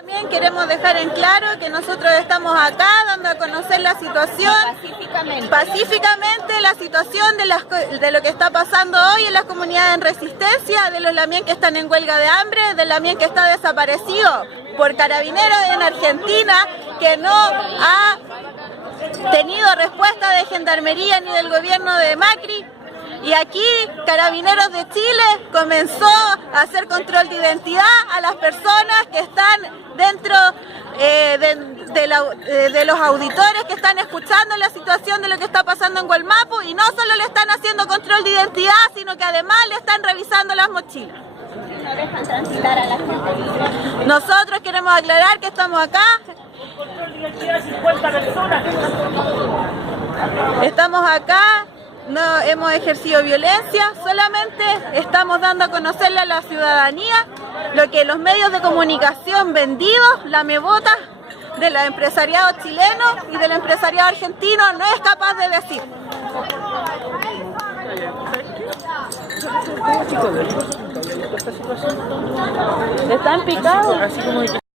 También queremos dejar en claro que nosotros estamos acá dando a conocer la situación pacíficamente la situación de lo que está pasando hoy en las comunidades en resistencia, de los lamien que están en huelga de hambre, del lamien que está desaparecido por carabineros en Argentina, que no ha tenido respuesta de gendarmería ni del gobierno de Macri. Y aquí Carabineros de Chile comenzó a hacer control de identidad a las personas que están dentro de los auditores que están escuchando la situación de lo que está pasando en Gualmapu, y no solo le están haciendo control de identidad, sino que además le están revisando las mochilas. No dejan transitar a la gente libre. Nosotros queremos aclarar que estamos acá. Control de identidad, 50 personas. Estamos acá. No hemos ejercido violencia, solamente estamos dando a conocerle a la ciudadanía lo que los medios de comunicación vendidos, la mebota del empresariado chileno y del empresariado argentino no es capaz de decir. Están picados.